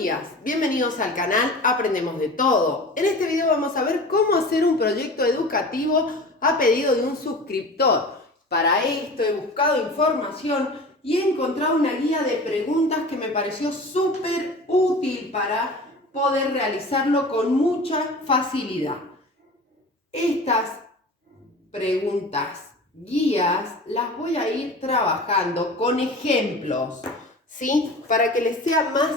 días, bienvenidos al canal Aprendemos de Todo. En este video vamos a ver cómo hacer un proyecto educativo a pedido de un suscriptor. Para esto he buscado información y he encontrado una guía de preguntas que me pareció súper útil para poder realizarlo con mucha facilidad. Estas preguntas guías las voy a ir trabajando con ejemplos, ¿sí? Para que les sea más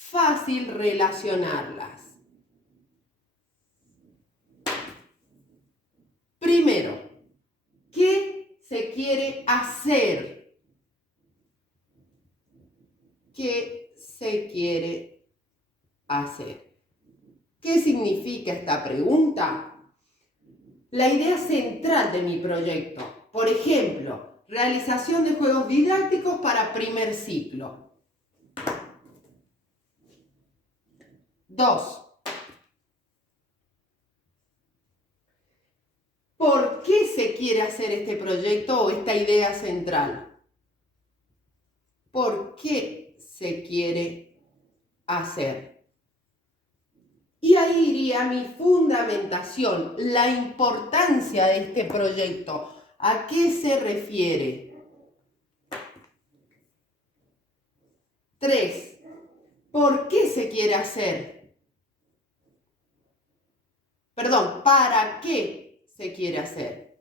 fácil relacionarlas. Primero, ¿qué se quiere hacer? ¿Qué se quiere hacer? ¿Qué significa esta pregunta? La idea central de mi proyecto. Por ejemplo, realización de juegos didácticos para primer ciclo. 2. ¿Por qué se quiere hacer este proyecto o esta idea central? ¿Por qué se quiere hacer? Y ahí iría mi fundamentación, la importancia de este proyecto. ¿A qué se refiere? 3. ¿Por qué se quiere hacer? Perdón, ¿para qué se quiere hacer?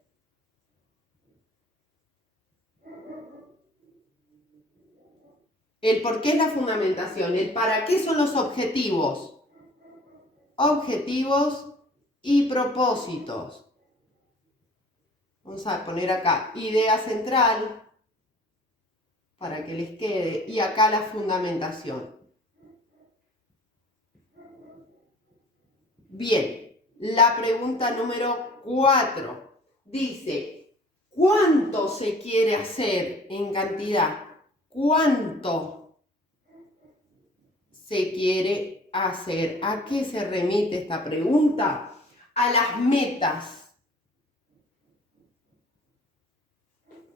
El por qué es la fundamentación, el para qué son los objetivos. Objetivos y propósitos. Vamos a poner acá idea central para que les quede y acá la fundamentación. Bien, la pregunta número 4 dice, ¿cuánto se quiere hacer en cantidad? ¿Cuánto se quiere hacer? ¿A qué se remite esta pregunta? A las metas.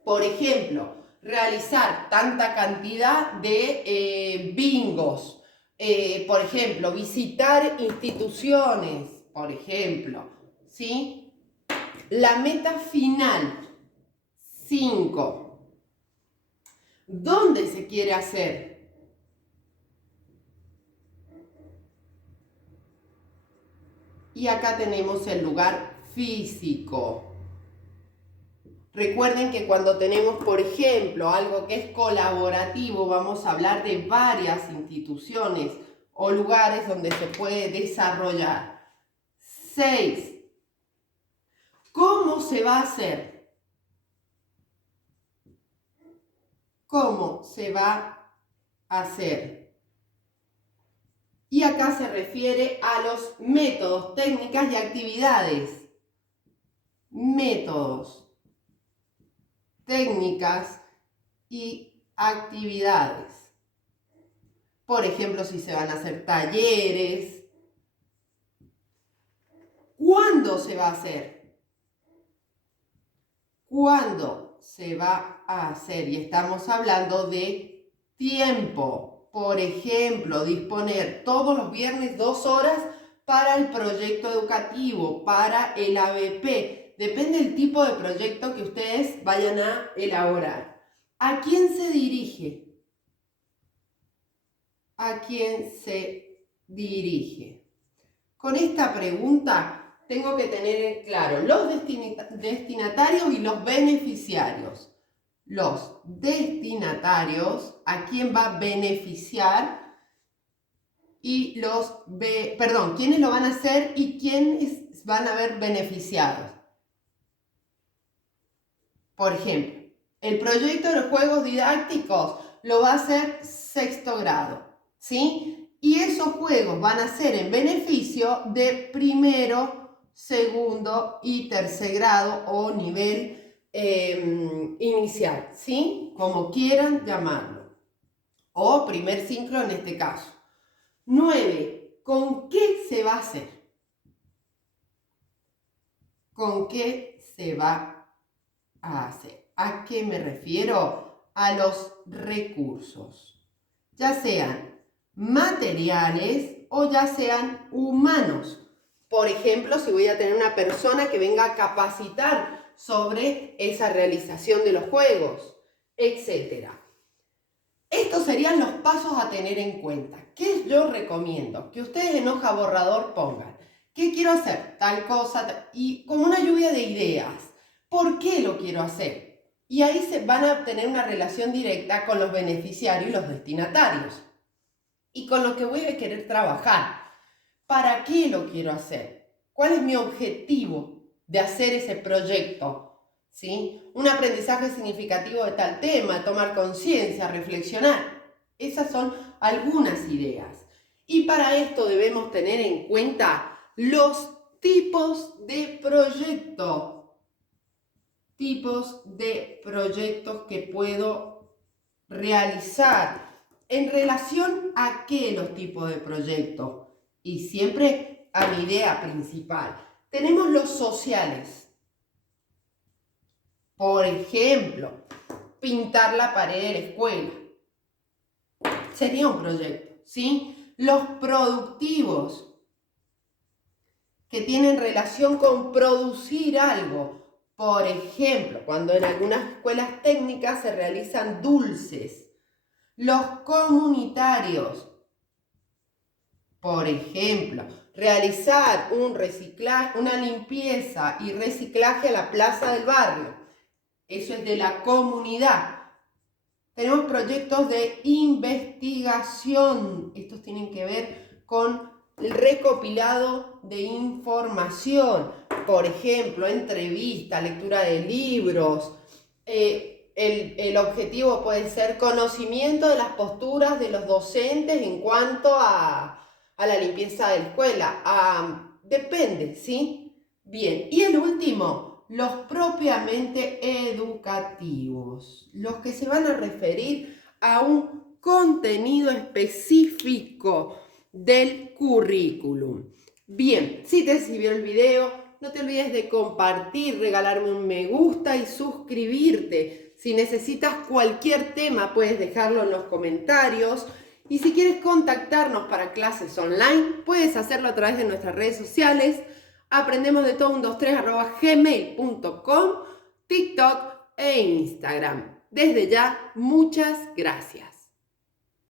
Por ejemplo, realizar tanta cantidad de bingos. Por ejemplo, visitar instituciones, por ejemplo, ¿sí? La meta final, 5. ¿Dónde se quiere hacer? Y acá tenemos el lugar físico. Recuerden que cuando tenemos, por ejemplo, algo que es colaborativo, vamos a hablar de varias instituciones o lugares donde se puede desarrollar. 6. ¿Cómo se va a hacer? ¿Cómo se va a hacer? Y acá se refiere a los métodos, técnicas y actividades. Métodos, técnicas y actividades. Por ejemplo, si se van a hacer talleres. ¿Cuándo se va a hacer? ¿Cuándo se va a hacer? Y estamos hablando de tiempo. Por ejemplo, disponer todos los viernes 2 horas para el proyecto educativo, para el ABP. Depende del tipo de proyecto que ustedes vayan a elaborar. ¿A quién se dirige? ¿A quién se dirige? Con esta pregunta tengo que tener en claro los destinatarios y los beneficiarios. Los destinatarios, a quién va a beneficiar, y quiénes lo van a hacer y quiénes van a ver beneficiados. Por ejemplo, el proyecto de los juegos didácticos lo va a hacer 6º grado, ¿sí? Y esos juegos van a ser en beneficio de 1º, 2º y 3er grado o nivel inicial, ¿sí? Como quieran llamarlo. O primer ciclo en este caso. 9. ¿Con qué se va a hacer? ¿Con qué se va a hacer? ¿A qué me refiero? A los recursos. Ya sean materiales o ya sean humanos. Por ejemplo, si voy a tener una persona que venga a capacitar sobre esa realización de los juegos, etc. Estos serían los pasos a tener en cuenta. ¿Qué yo recomiendo? Que ustedes en hoja borrador pongan: ¿qué quiero hacer? Tal cosa, y como una lluvia de ideas. ¿Por qué lo quiero hacer? Y ahí se van a tener una relación directa con los beneficiarios y los destinatarios. Y con lo que voy a querer trabajar. ¿Para qué lo quiero hacer? ¿Cuál es mi objetivo de hacer ese proyecto? ¿Sí? Un aprendizaje significativo de tal tema, tomar conciencia, reflexionar. Esas son algunas ideas. Y para esto debemos tener en cuenta los tipos de proyecto. Tipos de proyectos que puedo realizar. ¿En relación a qué los tipos de proyectos? Y siempre a mi idea principal. Tenemos los sociales. Por ejemplo, pintar la pared de la escuela. Sería un proyecto, ¿sí? Los productivos, que tienen relación con producir algo. Por ejemplo, cuando en algunas escuelas técnicas se realizan dulces. Los comunitarios. Por ejemplo, realizar un reciclaje, una limpieza y reciclaje a la plaza del barrio. Eso es de la comunidad. Tenemos proyectos de investigación. Estos tienen que ver con el recopilado de información. Por ejemplo, entrevista, lectura de libros. El objetivo puede ser conocimiento de las posturas de los docentes en cuanto a la limpieza de la escuela. Depende, ¿sí? Bien, y el último, los propiamente educativos, los que se van a referir a un contenido específico del currículum. Bien, si te sirvió el video, no te olvides de compartir, regalarme un me gusta y suscribirte. Si necesitas cualquier tema, puedes dejarlo en los comentarios. Y si quieres contactarnos para clases online, puedes hacerlo a través de nuestras redes sociales. aprendemosdetodo123@gmail.com, TikTok e Instagram. Desde ya, muchas gracias.